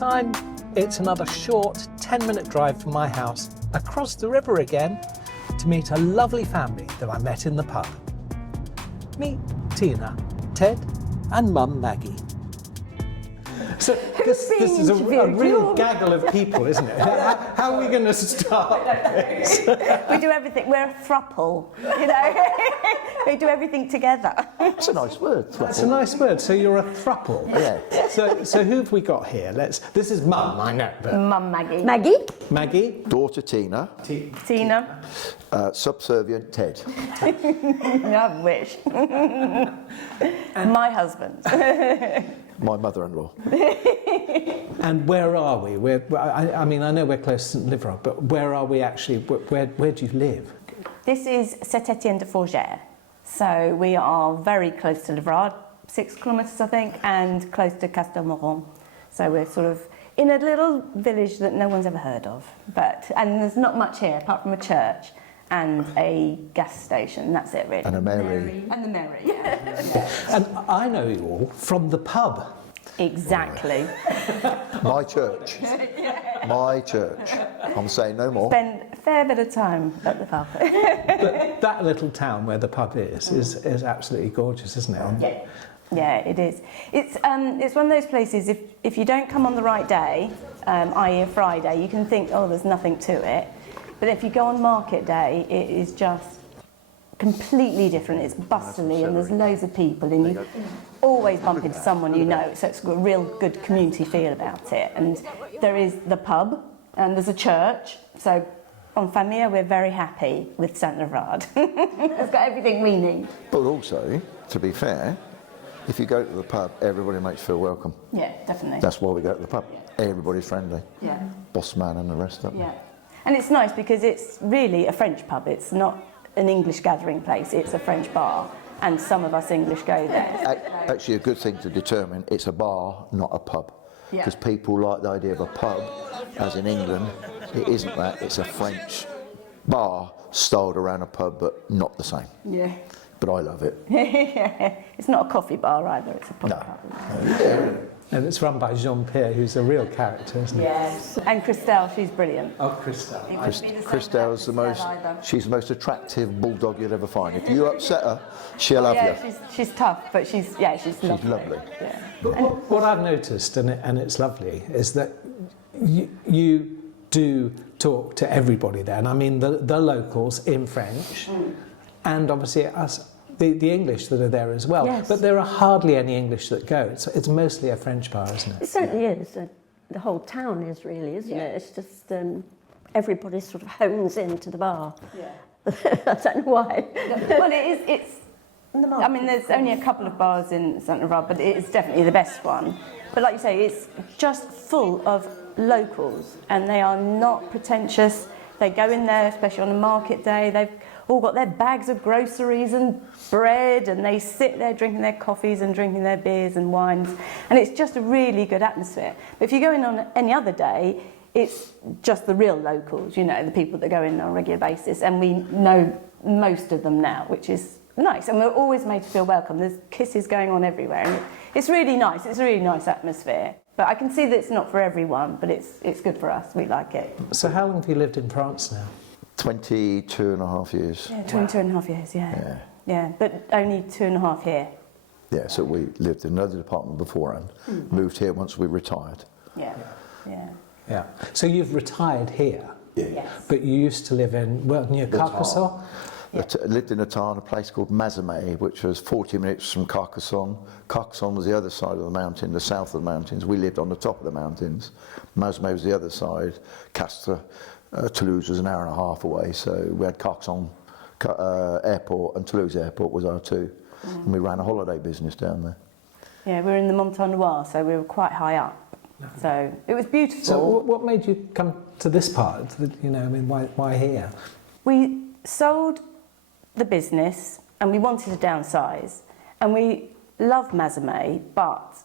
time, it's another short 10-minute drive from my house across the river again to meet a lovely family that I met in the pub. Meet Tina, Ted and Mum Maggie. So this is a real gaggle of people, isn't it? How are we going to start this? We do everything. We're a throuple, you know. We do everything together. That's a nice word. That's a nice word. So you're a throuple. Yeah. So who have we got here? This is Mum, I know. But Mum Maggie. Maggie. Daughter Tina. Tina. Subservient Ted. I wish. My husband. My mother-in-law. And where are we? I mean, I know we're close to St Livrod, but where are we actually? Where do you live? This is Saint-Étienne-de-Fougères. So we are very close to Livrod, 6 kilometres I think, and close to Castelmoron. So we're sort of in a little village that no one's ever heard of. And there's not much here apart from a church and a gas station. That's it, really. And a Mary. And the Mary, yeah. And I know you all from the pub. Exactly. My church. My church. I'm saying no more. Spend a fair bit of time at the pub. But that little town where the pub is absolutely gorgeous, isn't it? Yeah. Yeah, it is. It's one of those places, if you don't come on the right day, i.e. a Friday, you can think, oh, there's nothing to it. But if you go on market day, it is just completely different. It's bustly and there's loads of people and you always bump into someone you know. So it's got a real good community feel about it. And there is the pub and there's a church. So on Famille, we're very happy with St Livrod. It's got everything we need. But also, to be fair, if you go to the pub, everybody makes you feel welcome. Yeah, definitely. That's why we go to the pub. Yeah. Everybody's friendly. Yeah. Boss man and the rest of them. Yeah. And it's nice because it's really a French pub. It's not an English gathering place. It's a French bar. And some of us English go there. Actually, a good thing to determine, it's a bar, not a pub. Because people like the idea of a pub, as in England. It isn't that. It's a French bar styled around a pub, but not the same. Yeah. But I love it. It's not a coffee bar either. It's a pub. No. And it's run by Jean-Pierre, who's a real character, isn't he? Yes. And Cristelle, she's brilliant. Oh, Cristelle. Christelle's she's the most attractive bulldog you'd ever find. If you upset her, she'll have you. She's tough, but she's lovely. She's lovely. Yeah. But what I've noticed, and it's lovely, is that you do talk to everybody there. And I mean the locals in French, and obviously us, the English that are there as well. Yes. But there are hardly any English that go. It's mostly a French bar, isn't it? It certainly is. The whole town is really, isn't it? It's just everybody sort of hones into the bar. Yeah. I don't know why. Well, it's. I mean, there's only a couple of bars in St Livrod, but it is definitely the best one. But like you say, it's just full of locals, and they are not pretentious. They go in there, especially on a market day. They've all got their bags of groceries and bread, and they sit there drinking their coffees and drinking their beers and wines, and it's just a really good atmosphere. But if you go in on any other day, it's just the real locals, you know, the people that go in on a regular basis, and we know most of them now, which is nice, and we're always made to feel welcome. There's kisses going on everywhere, and it's really nice. It's a really nice atmosphere. But I can see that it's not for everyone, but it's good for us. We like it. So how long have you lived in France now? 22 and a half years. Yeah, 22 and a half years, yeah, but only 2.5 here. Yeah, so we lived in another department beforehand, moved here once we retired. Yeah. So you've retired here? Yes. But you used to live near Carcassonne? Lived in a place called Mazamet, which was 40 minutes from Carcassonne. Carcassonne was the other side of the mountain, the south of the mountains. We lived on the top of the mountains. Mazamet was the other side. Castres, Toulouse was an hour and a half away, so we had Carcassonne airport and Toulouse airport was our two. And we ran a holiday business down there. Yeah, we were in the Montagne Noire, so we were quite high up. So it was beautiful. So what made you come to this part? You know, I mean, why here? We sold the business and we wanted to downsize, and we love Mazamet, but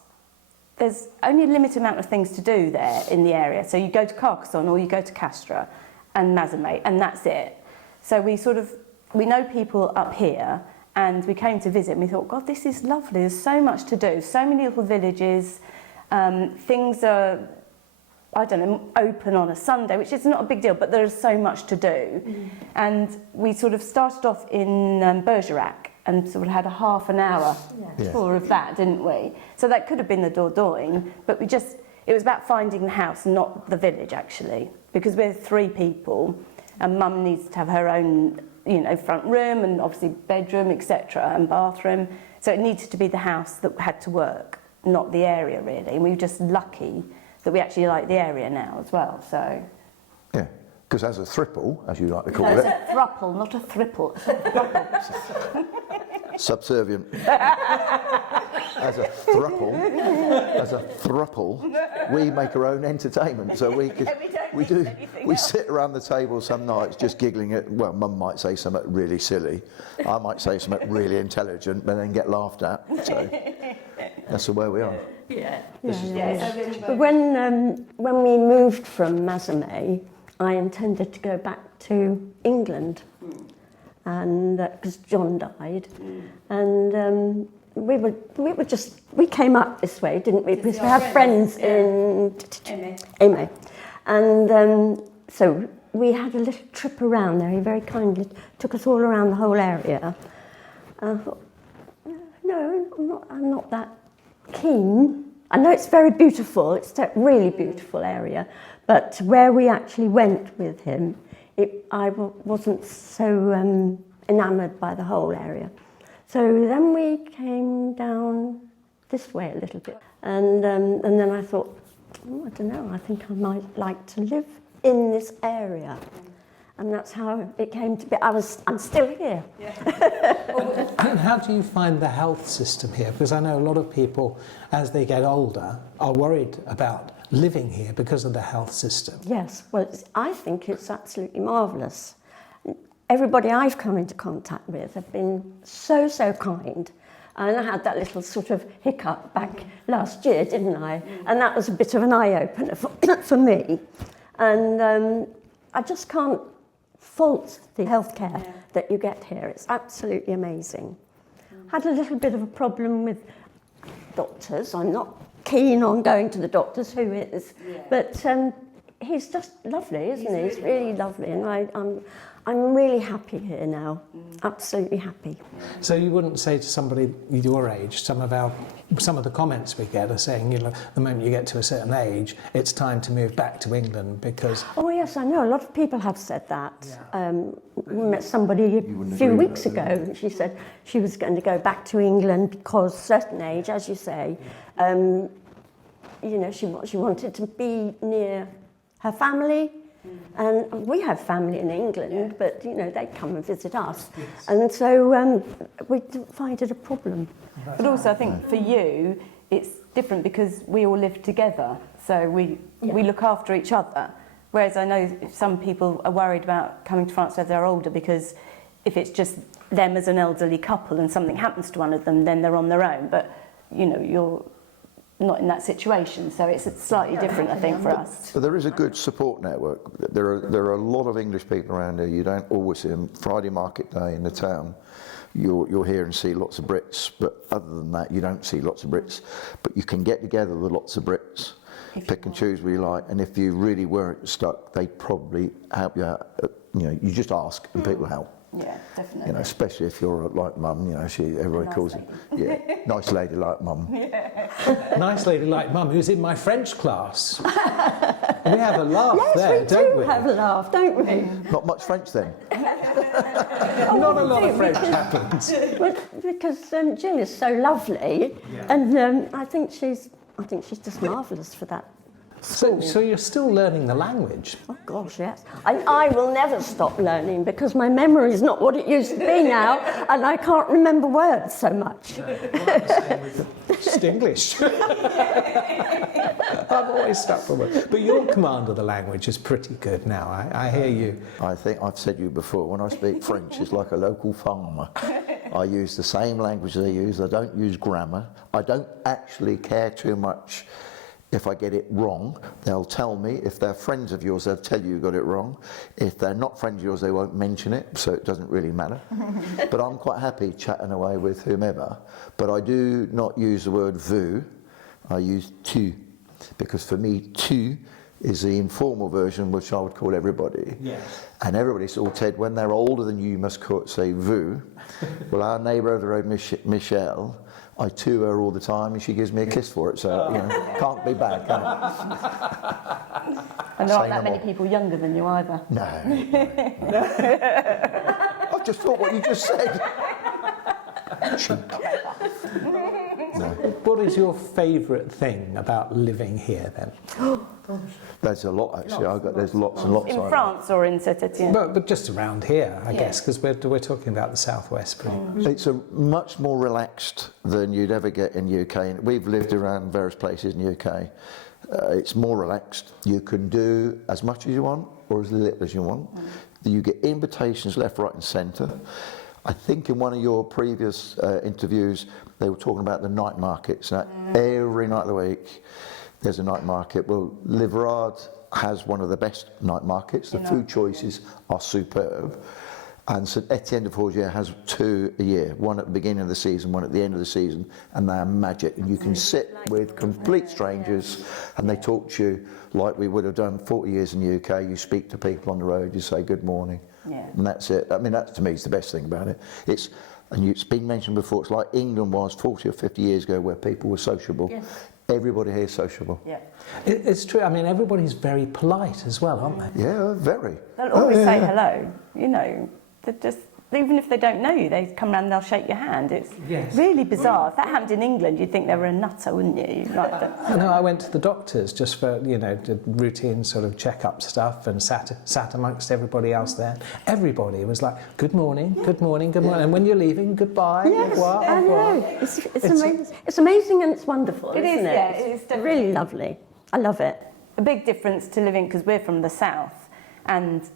there's only a limited amount of things to do there in the area. So you go to Carcassonne or you go to Castres and Mazamet, and that's it. So we know people up here, and we came to visit and we thought, God, this is lovely. There's so much to do, so many little villages. Things are I don't know, open on a Sunday, which is not a big deal, but there is so much to do. And we sort of started off in Bergerac and sort of had a half an hour tour of that, didn't we? So that could have been the Dordogne, but it was about finding the house, not the village, actually, because we're 3 people, and Mum needs to have her own, you know, front room and obviously bedroom, etc., and bathroom. So it needed to be the house that had to work, not the area, really. And we were just lucky that we actually like the area now as well, so... Yeah, because as a throuple, as you like to call No, it... it's a throuple, not a thriple. It's a throuple. Subservient. As a throuple, we make our own entertainment. So we sit around the table some nights just giggling at, well, Mum might say something really silly, I might say something really intelligent, but then get laughed at. So that's the way we are. But when we moved from Mazamet, I intended to go back to England, and because John died, and we came up this way, didn't we? Because we have friends in Aimé, and so we had a little trip around there. He very kindly took us all around the whole area. I thought, no, I'm not that keen. I know it's very beautiful, it's a really beautiful area, but where we actually went with him, I wasn't so enamoured by the whole area. So then we came down this way a little bit, and then I thought, I don't know, I think I might like to live in this area. And that's how it came to be. I'm still here. And how do you find the health system here? Because I know a lot of people, as they get older, are worried about living here because of the health system. Yes, well, I think it's absolutely marvellous. Everybody I've come into contact with have been so kind. And I had that little sort of hiccup back last year, didn't I? And that was a bit of an eye-opener for me. And I just can't fault the healthcare that you get here. It's absolutely amazing. Had a little bit of a problem with doctors. I'm not keen on going to the doctors, who is? But he's just lovely, isn't he? He's really lovely, and I'm really happy here now. Absolutely happy. So you wouldn't say to somebody your age, some of the comments we get are saying, you know, the moment you get to a certain age, it's time to move back to England because... Oh yes, I know. A lot of people have said that. We met somebody a few weeks ago, and she said she was going to go back to England because certain age, as you say, you know, she wanted to be near her family. And we have family in England, but, you know, they come and visit us. Yes. And so we didn't find it a problem. But also, I think for you, it's different because we all live together. So we look after each other. Whereas I know some people are worried about coming to France when they're older because if it's just them as an elderly couple and something happens to one of them, then they're on their own. But, you know, you're not in that situation, so it's slightly different, I think, for us. But there is a good support network. There are a lot of English people around here. You don't always see them. Friday market day in the town, you'll hear and see lots of Brits, but other than that, you don't see lots of Brits. But you can get together with lots of Brits, pick and choose what you like, and if you really weren't stuck, they'd probably help you out. You know, you just ask and people help. Yeah, definitely. You know, especially if you're like Mum, you know, everybody calls it. Yeah, nice lady like Mum. Nice lady like Mum, who's in my French class. We have a laugh there, don't we? Yes, we do have a laugh, don't we? Not much French then. Not a lot of French happens. Because Jill is so lovely, and I think she's just marvellous for that. So you're still learning the language? Oh gosh, yes. I will never stop learning because my memory is not what it used to be now, and I can't remember words so much. Just English. I've always stuck with it. But your command of the language is pretty good now. I hear you. I think I've said you before, when I speak French, it's like a local farmer. I use the same language they use. I don't use grammar. I don't actually care too much if I get it wrong. They'll tell me. If they're friends of yours, they'll tell you got it wrong. If they're not friends of yours, they won't mention it, so it doesn't really matter. But I'm quite happy chatting away with whomever. But I do not use the word vous. I use tu, because for me, tu is the informal version, which I would call everybody. Yes. And everybody said, Ted, when they're older than you must say vous. Well, our neighbour over the road, Michelle, I to her all the time and she gives me a kiss for it, so can't be bad, can it? And there aren't that many people younger than you either. No. I've just thought what you just said. No. What is your favourite thing about living here then? There's a lot actually. There's lots and lots. In France or in Saint-Étienne? But just around here, I guess, because we're talking about the southwest. It's much more relaxed than you'd ever get in UK. And we've lived around various places in UK. It's more relaxed. You can do as much as you want or as little as you want. You get invitations left, right, and centre. I think in one of your previous interviews, they were talking about the night markets. Now, every night of the week, there's a night market. Well, Livrade has one of the best night markets. The food choices are superb. And St Etienne de Fourvière has 2 a year, one at the beginning of the season, one at the end of the season, and they are magic. And you can sit with complete strangers and they talk to you like we would have done 40 years in the UK. You speak to people on the road, you say good morning, and that's it. I mean, that to me is the best thing about it. It's been mentioned before, it's like England was 40 or 50 years ago where people were sociable. Yes. Everybody here is sociable. Yeah. It's true. I mean, everybody's very polite as well, aren't they? Yeah, very. They'll always say hello, you know. They're just, even if they don't know you, they come around and they'll shake your hand. It's really bizarre. If that happened in England, you'd think they were a nutter, wouldn't you? I know, I went to the doctors just for, did routine sort of check-up stuff and sat amongst everybody else there. Everybody was like, good morning, good morning, good morning. And when you're leaving, goodbye. Yes, I know. It's amazing. It's amazing and it's wonderful, isn't it? Yeah, it's really lovely. I love it. A big difference to living, because we're from the south, and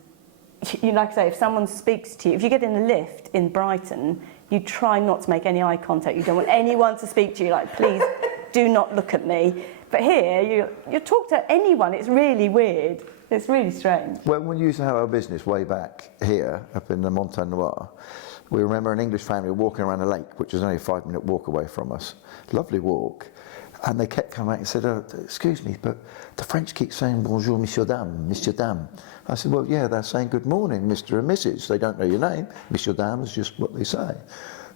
like I say, if someone speaks to you, if you get in a lift in Brighton, you try not to make any eye contact. You don't want anyone to speak to you, like, please do not look at me. But here, you talk to anyone. It's really weird. It's really strange. When we used to have our business way back here, up in the Montagne Noire, we remember an English family walking around a lake, which was only a 5-minute walk away from us. Lovely walk. And they kept coming back and said, excuse me, but the French keep saying, bonjour, monsieur, dame, monsieur, dame. I said, well, yeah, they're saying good morning, Mr. and Mrs. They don't know your name. Monsieur, dame is just what they say.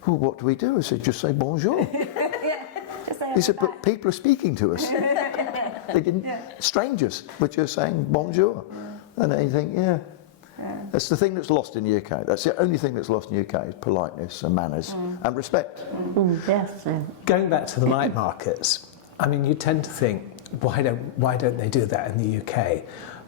Well, what do we do? I said, just say bonjour. He said, but people are speaking to us. They didn't, strangers were just saying bonjour. And they think, that's the thing that's lost in the UK. That's the only thing that's lost in the UK is politeness and manners and respect. Yes. Going back to the night markets, I mean, you tend to think, why don't they do that in the UK?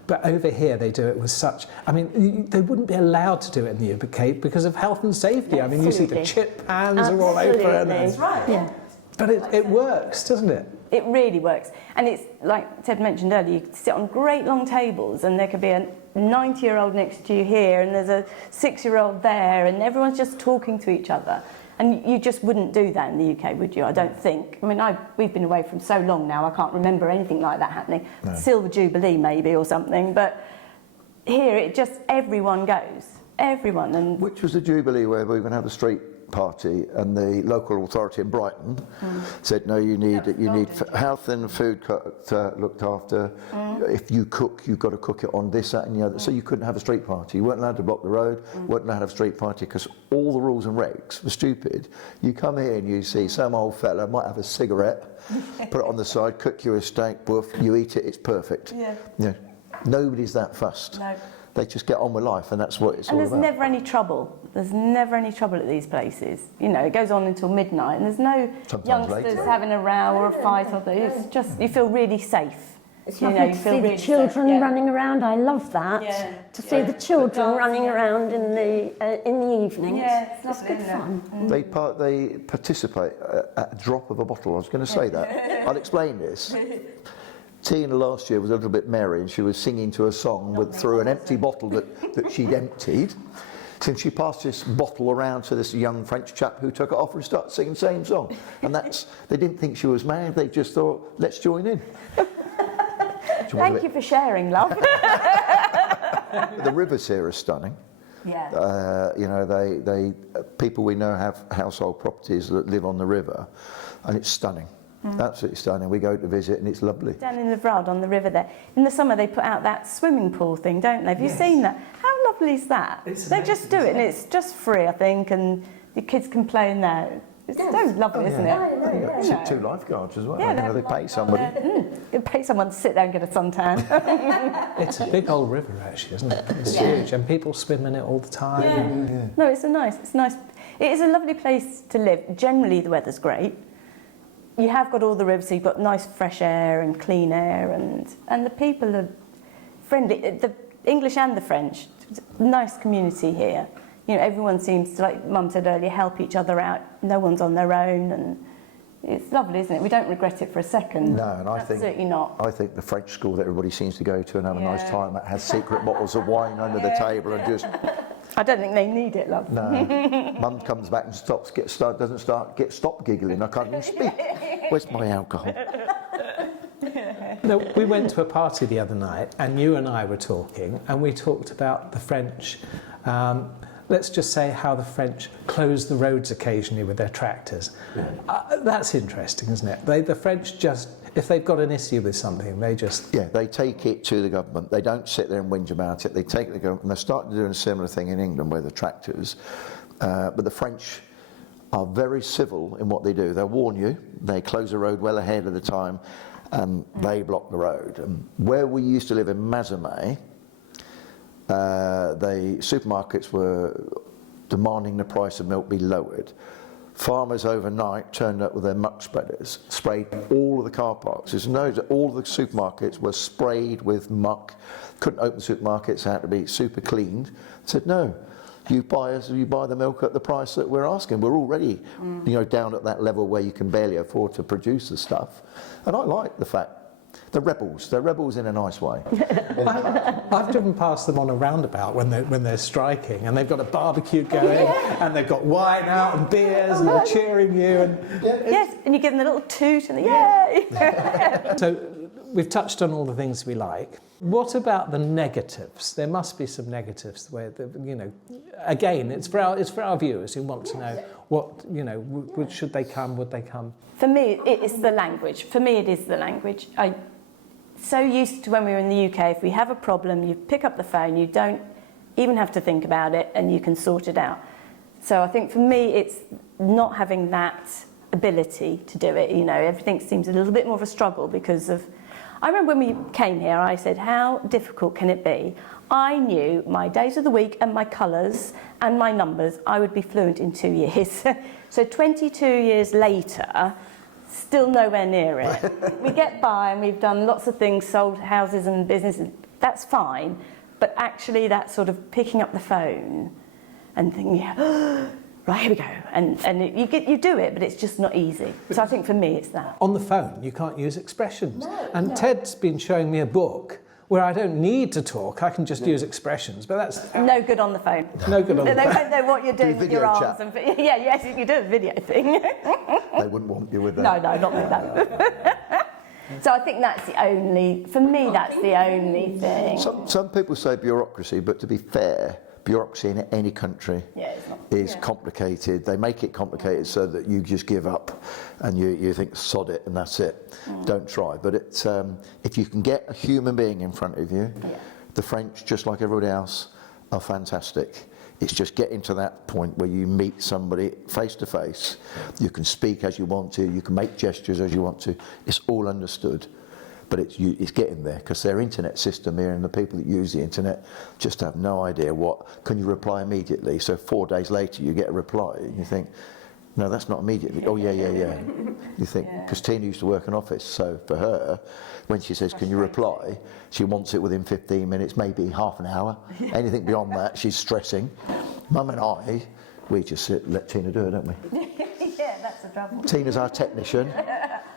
But over here, they do it with such... I mean, they wouldn't be allowed to do it in the UK because of health and safety. I mean, you see the chip pans are all over. That's right. Yeah. But it works, doesn't it? It really works. And it's, like Ted mentioned earlier, you sit on great long tables and there could be a 90-year-old next to you here and there's a 6-year-old there and everyone's just talking to each other. And you just wouldn't do that in the UK, would you? I don't think. I mean, we've been away from so long now, I can't remember anything like that happening. No. Silver Jubilee maybe or something, but here it just, everyone goes. Everyone. And which was the Jubilee where we were going to have a street party and the local authority in Brighton said, no, you need health and food looked after. If you cook, you've got to cook it on this, that and the other. So you couldn't have a street party. You weren't allowed to block the road, weren't allowed to have a street party because all the rules and regs were stupid. You come here and you see some old fella might have a cigarette, put it on the side, cook you a steak, boof, you eat it, it's perfect. Nobody's that fussed. No. They just get on with life, and that's what it's all about. And there's never any trouble. There's never any trouble at these places. You know, it goes on until midnight, and there's no youngsters having a row or a fight. It's just, you feel really safe. It's lovely to see the children running around. I love that. Yeah. To see the children running around in the evening. Yeah, it's good fun. They participate at a drop of a bottle. I was going to say that. I'll explain this. Tina last year was a little bit merry and she was singing to a song through an empty bottle that she'd emptied. So she passed this bottle around to this young French chap who took it off and started singing the same song. And they didn't think she was mad, they just thought, let's join in. Thank you for sharing, love. The rivers here are stunning. Yeah. People we know have household properties that live on the river, and it's stunning. Absolutely stunning. We go to visit and it's lovely. Down in the Vrad on the river there. In the summer they put out that swimming pool thing, don't they? Have you seen that? How lovely is that? They just do it and it's just free, I think, and the kids can play in there. It's so lovely, isn't it? Two lifeguards as well. Yeah, they pay somebody. You pay someone to sit there and get a suntan. It's a big old river, actually, isn't it? It's huge, and people swim in it all the time. No, it's nice. It is a lovely place to live. Generally, the weather's great. You have got all the rivers, so you've got nice fresh air and clean air, and the people are friendly. The English and the French, nice community here. You know, everyone seems to, like Mum said earlier, help each other out. No one's on their own, and it's lovely, isn't it? We don't regret it for a second. No, and Absolutely not. I think the French school that everybody seems to go to and have a nice time that has secret bottles of wine under the table and just. I don't think they need it, love. No. Mum comes back and stop giggling. I can't even speak. Where's my alcohol? No, we went to a party the other night, and you and I were talking, and we talked about the French. Let's just say how the French close the roads occasionally with their tractors. That's interesting, isn't it? The French just, if they've got an issue with something, they just... Yeah, they take it to the government. They don't sit there and whinge about it. They take it to the government, and they're starting to do a similar thing in England with the tractors. But the French are very civil in what they do. They'll warn you. They close the road well ahead of the time, and they block the road. And where we used to live in Mazamet, the supermarkets were demanding the price of milk be lowered. Farmers overnight turned up with their muck spreaders, sprayed all of the car parks. There's no, all the supermarkets were sprayed with muck. Couldn't open supermarkets, had to be super cleaned. Said no, you buy the milk at the price that we're asking. We're already, down at that level where you can barely afford to produce the stuff. And I like the fact. They're rebels in a nice way. I've driven past them on a roundabout when they're striking, and they've got a barbecue going, and they've got wine out and beers, and they're cheering you. And yes, and you give them the little toot and the yay. So we've touched on all the things we like. What about the negatives? There must be some negatives where, again, it's for our viewers who want to know what, should they come, would they come? For me, it is the language. For me, it is the language. I'm so used to when we were in the UK, if we have a problem, you pick up the phone, you don't even have to think about it, and you can sort it out. So I think for me, it's not having that ability to do it. Everything seems a little bit more of a struggle because of... I remember when we came here, I said, how difficult can it be? I knew my days of the week and my colours and my numbers. I would be fluent in 2 years. So 22 years later, still nowhere near it. We get by and we've done lots of things, sold houses and businesses. That's fine. But actually that sort of picking up the phone and thinking, right, here we go. And you do it, but it's just not easy. So I think for me, it's that. On the phone, you can't use expressions. Ted's been showing me a book where I don't need to talk, I can just use expressions, but that's... No good on the phone. No good on the phone. They won't know what you're doing with your arms. Yes, you can do a video thing. They wouldn't want you with that. No, not with that. So I think that's the only, for me, that's the only thing. Some people say bureaucracy, but to be fair, bureaucracy in any country is complicated. They make it complicated so that you just give up and you think, sod it, and that's it. Don't try. But it's, if you can get a human being in front of you, the French, just like everybody else, are fantastic. It's just getting to that point where you meet somebody face to face. You can speak as you want to. You can make gestures as you want to. It's all understood. But it's getting there, because their internet system here and the people that use the internet just have no idea can you reply immediately? So 4 days later you get a reply and you think, no, that's not immediately. Oh, yeah. You think, because Tina used to work in office, so for her, when she says, can you reply, she wants it within 15 minutes, maybe half an hour. Anything beyond that, she's stressing. Mum and I, we just let Tina do it, don't we? Yeah, that's the trouble. Tina's our technician.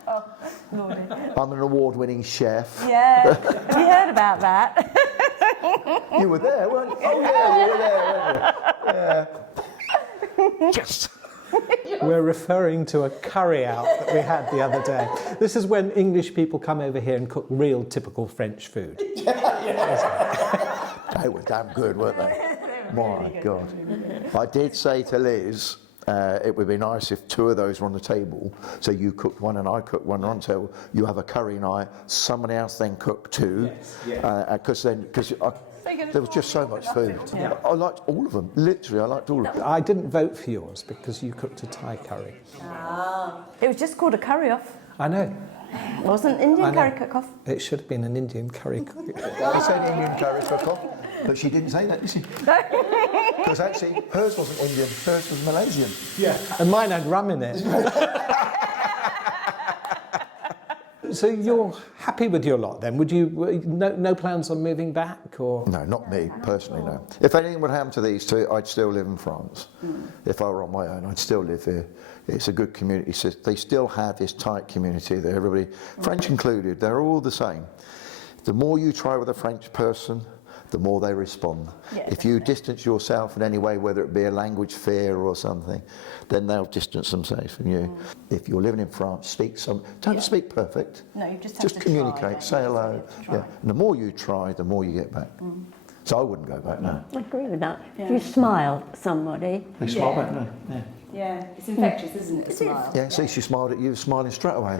Oh, Lordy. I'm an award-winning chef. Yeah, have you heard about that? You were there, weren't you? Oh, yeah, you were there, weren't you? Yeah. Yes. We're referring to a curry out that we had the other day. This is when English people come over here and cook real typical French food. They were damn good, weren't they? My God. I did say to Liz, it would be nice if 2 of those were on the table. So you cooked one and I cooked one on the table. You have a curry night. Somebody else then cooked 2. Because there was just so much food. Yeah. I liked all of them. Literally, I liked all of them. I didn't vote for yours because you cooked a Thai curry. It was just called a curry-off. I know. It wasn't Indian curry cook-off. It should have been an Indian curry cook. I said Indian curry cook-off, but she didn't say that, did she? Because actually, hers wasn't Indian, hers was Malaysian. Yeah. And mine had rum in it. So you're happy with your lot then? Would you, no plans on moving back or? No, not me, personally, no. If anything would happen to these 2, I'd still live in France. If I were on my own, I'd still live here. It's a good community. So they still have this tight community there. Everybody, French included, they're all the same. The more you try with a French person, the more they respond. Yeah, if you distance yourself in any way, whether it be a language fear or something, then they'll distance themselves from you. If you're living in France, don't speak perfect. No, you just have to communicate, try, say hello. Yeah. And the more you try, the more you get back. So I wouldn't go back now. I agree with that. If you smile at somebody, They smile back now. Yeah. Yeah, it's infectious, isn't it? A smile. Yeah, see, she smiled at you, smiling straight away.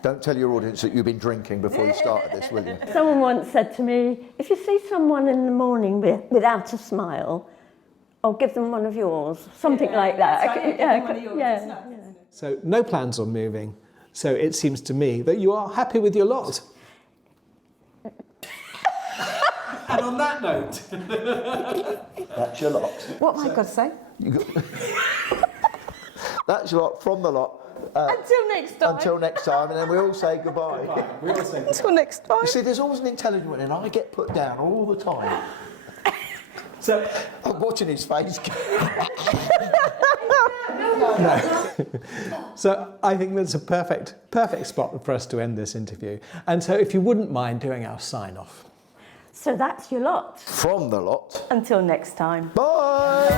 Don't tell your audience that you've been drinking before you started this, will you? someone once said to me, if you see someone in the morning without a smile, I'll give them one of yours, something like that. Right, So no plans on moving. So it seems to me that you are happy with your lot. And on that note... That's your lot. What have I got to say? That's your lot from the lot. Until next time. Until next time, and then we all say goodbye. We all say Until next time. You see, there's always an intelligent one, and I get put down all the time. So, I'm watching his face. no. So I think that's a perfect spot for us to end this interview. And so if you wouldn't mind doing our sign-off. So that's your lot. From the lot. Until next time. Bye!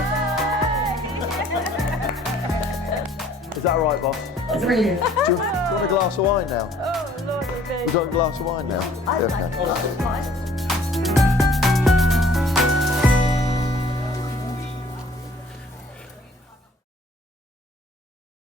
Is that all right, boss? Brilliant. Do you want a glass of wine now? Oh, Lord, We've got a glass of wine now. Okay. Fine.